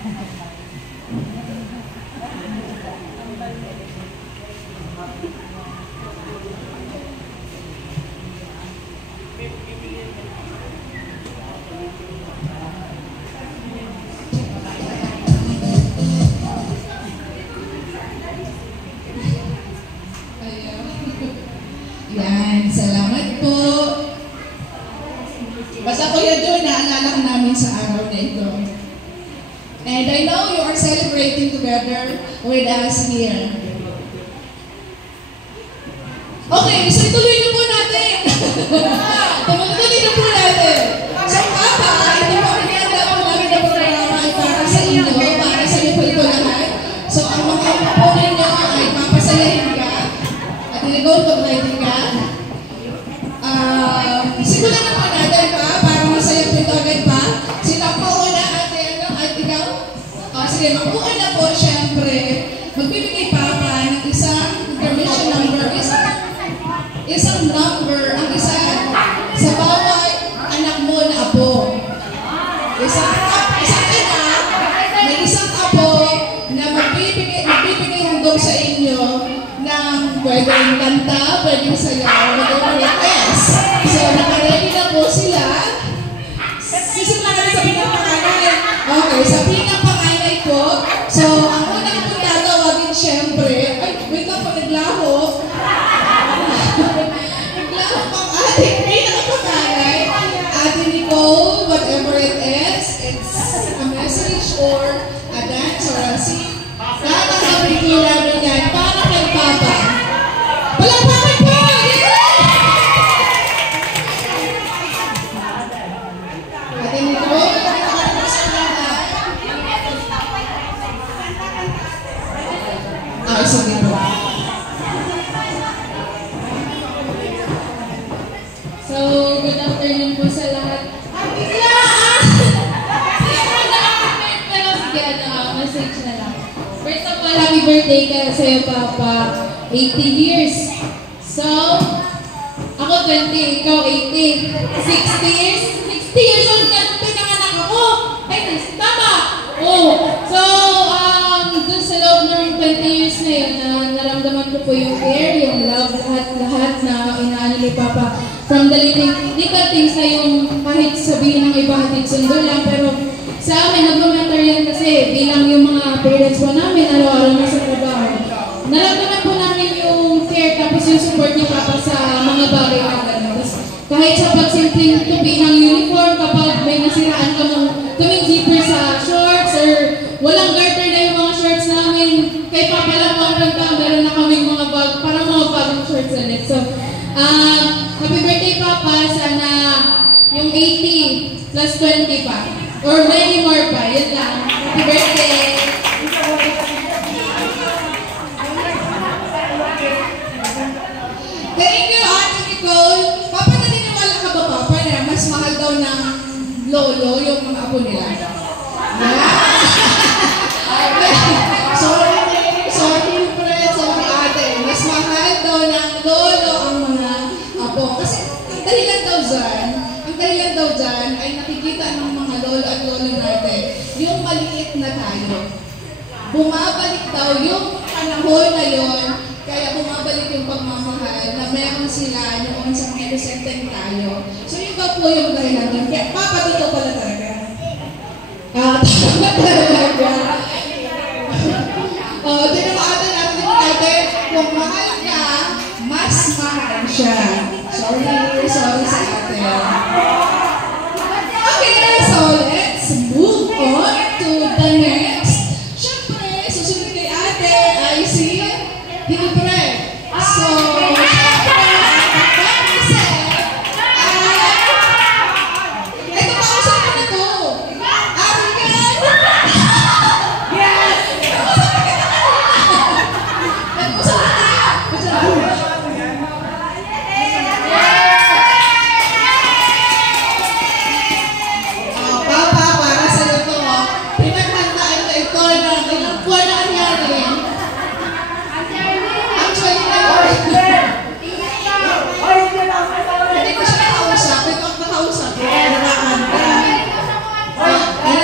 Yan, salamat po. Basta Kuya Joy, naalala ka namin sa araw na ito. And I know you are celebrating together with us here. Okay, so ituloy na po natin. Tumutuloy na po natin. So Papa, ito po pinaganda po namin na programa ay para sa inyo, para sa inyo po ito lahat. So ang mga po ninyo ay papasayahin ka at i-go to natin ka. Simulan na po natin pa, para masaya po ito agad pa. Sino po una at ikaw? Sige, mag-uuna po, syempre. Magbibigay Papa ng isang permission number, isang number, ang isa sa bawat anak mo na apo. Isang anak, may isang apo na magbibigay handog sa inyo ng pwedeng kanta, pwedeng sayaw, pwedeng yes. So, nakaready na po sila. Sisimula natin sa pinakapanganay. Okay, sa pinakapanganay po. So, ang unang po tatawagin syempre, ay, wait lang po, naglaho. Naglaho pang ating pinakapanganay. Ate Nicole, whatever it is, it's a message or a dance or a scene. Tatanggapin po namin yan para kay Papa. Palakpakan po! Ate Nicole, sige po. So, good afternoon po sa lahat. Pero sige, message na lang. First of all, happy birthday ka sa'yo, Papa. 80 years. So, ako 20, ikaw 80. 60 years? 60 years old ka nung pinanganak ako. Ay, tama! Oh, so, dun sa loob ng 20 years na yun, naramdaman ko po yung care, yung love, lahat na inaano ni Papa. From the little things na yung kahit sabihin ng iba hatid sundo lang, pero sa amin, nag-matter yan kasi bilang yung mga parents po namin, araw-araw na sa trabaho. Naramdaman po namin yung care, tapos yung support niya Papa sa mga bagay na gano'n. Kahit sa pagsimpleng tupi ng uniform, kapag may nasiraan kaming zipper sa shorts or walang garter na yung mga shorts namin, kay Papa lang po ang pagka, meron na kaming mga bag, parang mga bagong shorts ulit. So, happy birthday Papa, sana yung 80 plus 20 pa. Or many more pa, yun lang. Happy birthday! Thank you, Ate Nicole. Papa, naniniwala ka ba, Papa, na mas mahal daw ng lolo yung mga apo nila? Yeah. Sorry, friend, sorry, ate. Mas mahal daw ng lolo ang mga apo. Kasi ang dahilan daw dyan ay nakikita ng mga lolo at lolo natin yung maliit na tayo. Bumabalik daw yung panahon na yon, kaya bumabalik yung pagmamahal na meron sila noon sa mga inosenteng tayo. So yun ba po yung dahilan doon? Kaya Papa, totoo pala talaga. Tama talaga. Tinamatan natin kung mahal ka, mas mahal siya. Sorry sa ate. Okay, so